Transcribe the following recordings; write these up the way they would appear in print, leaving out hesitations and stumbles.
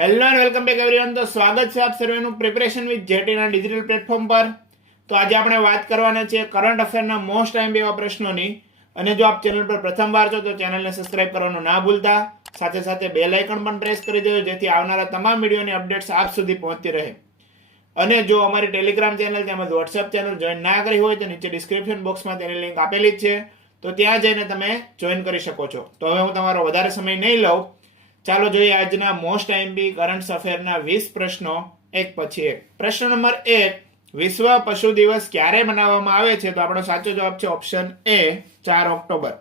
Hello and welcome back everyone. તો સ્વાગત છે આપ સર્વેનું પ્રિપરેશન વિથ જેટીના ડિજિટલ પ્લેટફોર્મ પર। તો આજે આપણે વાત કરવાના છે કરંટ અફેરના મોસ્ટ ટાઈમ એવા પ્રશ્નોની। અને જો આપ ચેનલ પર પ્રથમવાર છો તો ચેનલને સબસ્ક્રાઇબ કરવાનું ના ભૂલતા, સાથે સાથે બેલ આઇકન પણ પ્રેસ કરી દેજો જેથી આવનારા તમામ વિડીયોની અપડેટ્સ આપ સુધી પહોંચતી રહે। અને જો અમારી ટેલિગ્રામ ચેનલ તેમજ વોટ્સએપ ચેનલ જોઈન ના કરી હોય તો નીચે ડિસ્ક્રિપ્શન બોક્સમાં તેની લિંક આપેલી જ છે, તો ત્યાં જઈને તમે જોઈન કરી શકો છો। તો હવે હું તમારો વધારે સમય નહીં લઉં, ચાલો જોઈએ આજના મોસ્ટ આઈએમપી કરંટ અફેરના 20 પ્રશ્નો એક પછી એક। પ્રશ્ન નંબર 1, વિશ્વ પશુ દિવસ ક્યારે મનાવવામાં આવે છે? તો આપણો સાચો જવાબ છે ઓપ્શન એ 4 ઓક્ટોબર।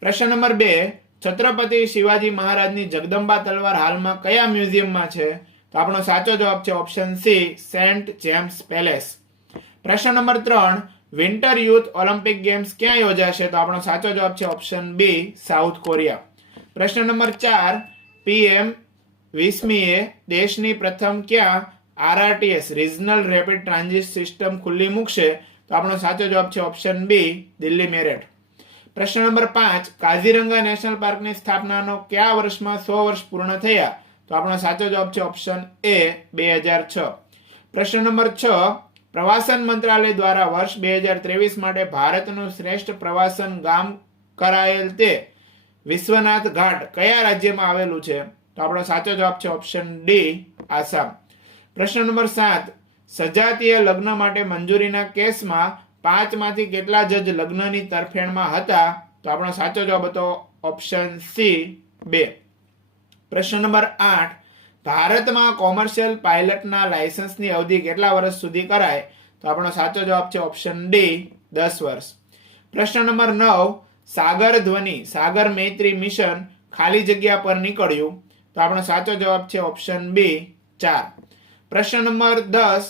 પ્રશ્ન નંબર 2, છત્રપતિ શિવાજી મહારાજની જગદંબા તલવાર હાલમાં કયા મ્યુઝિયમમાં છે? તો આપણો સાચો જવાબ છે option C, Saint James Palace. પ્રશ્ન નંબર 3, વિન્ટર યુથ ઓલિમ્પિક ગેમ્સ ક્યાં યોજાશે? તો આપણો સાચો જવાબ છે ઓપ્શન બી, સાઉથ કોરિયા। પ્રશ્ન નંબર 4, પીએમ 20મીએ દેશની પ્રથમ ક્યાં RRTS Regional Rapid Transit System ખુલ્લી મૂકશે? તો આપણો સાચો જવાબ છે ઓપ્શન બી, દિલ્હી મેરઠ। પ્રશ્ન નંબર 5, કાઝીરંગા નેશનલ પાર્કની સ્થાપનાનો કયા વર્ષમાં 100 વર્ષ પૂર્ણ થયા? તો આપણો સાચો જવાબ છે ઓપ્શન એ, 2006। પ્રશ્ન નંબર 6, પ્રવાસન મંત્રાલય દ્વારા વર્ષ 2023 માટે ભારતનું શ્રેષ્ઠ પ્રવાસન ગામ કરાયેલ તે વિશ્વનાથ ઘાટ કયા રાજ્યમાં આવેલું છે? તો આપણો સાચો જવાબ છે ઓપ્શન ડી, આસામ। પ્રશ્ન નંબર 7, સજાતીય લગ્ન માટે મંજૂરીના કેસમાં 5 માંથી કેટલા જજ લગ્નની તરફેણમાં હતા? તો આપણો સાચો જવાબ હતો ઓપ્શન સી, 2। પ્રશ્ન નંબર 8, ભારતમાં કોમર્શિયલ પાયલટના લાયસન્સની અવધિ કેટલા વર્ષ સુધી કરાય? તો આપણો સાચો જવાબ છે ઓપ્શન ડી, 10 વર્ષ। પ્રશ્ન નંબર 9, સાગર ધ્વની સાગર મૈત્રી મિશન ખાલી જગ્યા પર નીકળ્યું? તો આપણો સાચો જવાબ છે ઓપ્શન બી, 4। પ્રશ્ન નંબર 10,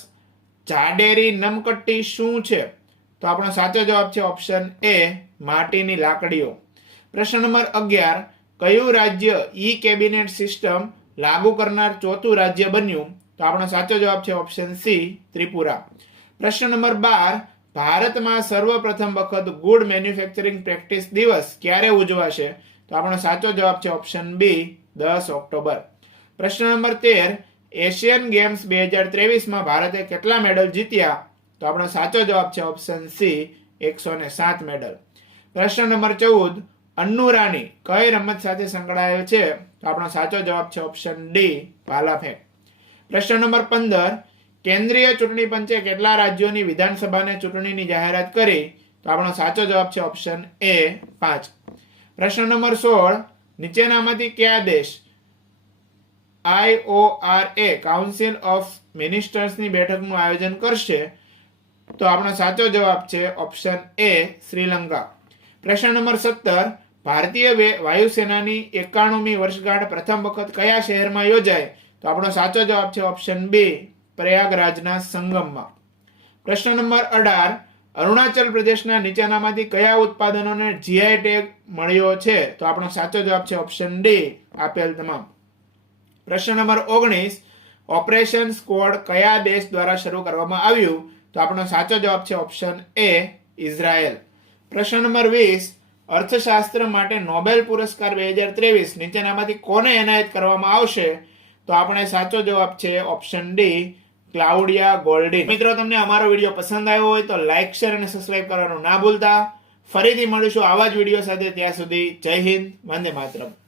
જાડેરી નમકટ્ટી શું છે? તો આપણો સાચો જવાબ છે ઓપ્શન એ, માટીની લાકડીઓ। પ્રશ્ન નંબર 11, કયું રાજ્ય ઈ કેબિનેટ સિસ્ટમ લાગુ કરનાર ચોથું રાજ્ય બન્યું? તો આપણો સાચો જવાબ છે ઓપ્શન સી, ત્રિપુરા। પ્રશ્ન નંબર 12, ભારતમાં સર્વપ્રથમ વખત ગુડ મેન્યુફેક્ચરિંગ પ્રેક્ટિસ દિવસ ક્યારે ઉજવાશે? તો આપણો સાચો જવાબ છે ઓપ્શન બી, 10 ઓક્ટોબર। પ્રશ્ન નંબર 13, એશિયન ગેમ્સ 2023માં ભારતે કેટલા મેડલ જીત્યા? તો આપણો સાચો જવાબ છે ઓપ્શન સી, 107 મેડલ। પ્રશ્ન નંબર 14, અન્નુ રાની કઈ રમત સાથે સંકળાયેલ છે? તો આપણો સાચો જવાબ છે ઓપ્શન ડી, ભાલાફેંક। પ્રશ્ન નંબર 15, કેન્દ્રીય ચૂંટણી પંચે કેટલા રાજ્યોની વિધાનસભાને ચૂંટણીની જાહેરાત કરી? તો આપણો સાચો જવાબ છે ઓપ્શન એ, 5। પ્રશ્ન નંબર 16, નીચેનામાંથી કયા દેશ IORA કાઉન્સિલ ઓફ મિનિસ્ટર્સની બેઠકનું આયોજન કરશે? તો આપણો સાચો જવાબ છે ઓપ્શન એ, શ્રીલંકા। પ્રશ્ન નંબર 17, ભારતીય વાયુસેનાની 91મી વર્ષગાંઠ પ્રથમ વખત કયા શહેરમાં યોજાય? તો આપણો સાચો જવાબ છે ઓપ્શન બી, પ્રયાગરાજના સંગમમાં। પ્રશ્ન નંબર 18, અરુણાચલ પ્રદેશના નીચેનામાંથી કયા ઉત્પાદનોને જીઆઈ ટેગ મળ્યો છે? તો આપણો સાચો જવાબ છે ઓપ્શન ડી, આપેલ તમામ। પ્રશ્ન નંબર 19, ઓપરેશન સ્ક્વોડ કયા દેશ દ્વારા શરૂ કરવામાં આવ્યું? તો આપણો સાચો જવાબ છે ઓપ્શન એ, ઇઝરાયલ। પ્રશ્ન નંબર 20, અર્થશાસ્ત્ર માટે નોબેલ પુરસ્કાર 2023 નીચેનામાંથી કોને એનાયત કરવામાં આવશે? તો આપણે સાચો જવાબ છે ઓપ્શન ડી, ક્લાઉડિયા ગોલ્ડિન। મિત્રો, તમને અમારો વિડીયો પસંદ આવ્યો હોય તો લાઈક, શેર અને સબસ્ક્રાઇબ કરવાનું ના ભૂલતા। ફરીથી મળીશું આવા જ વિડીયો સાથે, ત્યાં સુધી જય હિન્દ, વંદે માતરમ।